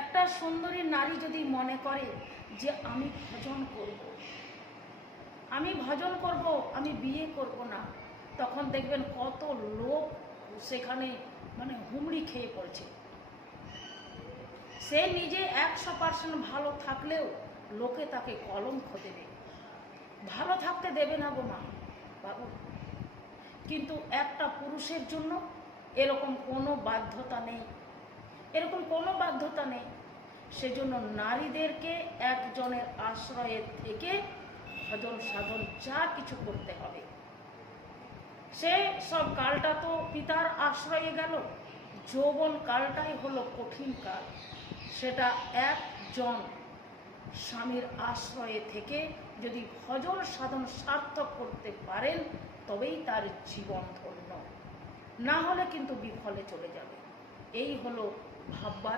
একটা সুন্দরী নারী যদি মনে করে যে আমি ভজন করব, আমি বিয়ে করব না, তখন দেখবেন কত লোক সেখানে মানে হুমড়ি খেয়ে পড়ছে। সে নিজে 100% ভালো থাকলেও লোকে তাকে কলঙ্ক দেবে, ভালো থাকতে দেবে না গো মা বাবু। কিন্তু একটা পুরুষের জন্য এরকম কোনো বাধ্যতা নেই, সেজন্য নারীদেরকে একজনের আশ্রয়ে থেকে ভজন সাধন যা কিছু করতে হবে। সে সব কালটা তো পিতার আশ্রয়ে গেল, যৌবন কালটাই হলো কঠিন কাল, সেটা একজন স্বামীর আশ্রয়ে থেকে যদি ভজন সাধন সার্থক করতে পারেন তবেই তার জীবন ধন্য, না হলে কিন্তু বিফলে চলে যাবে। এই হলো ভাববার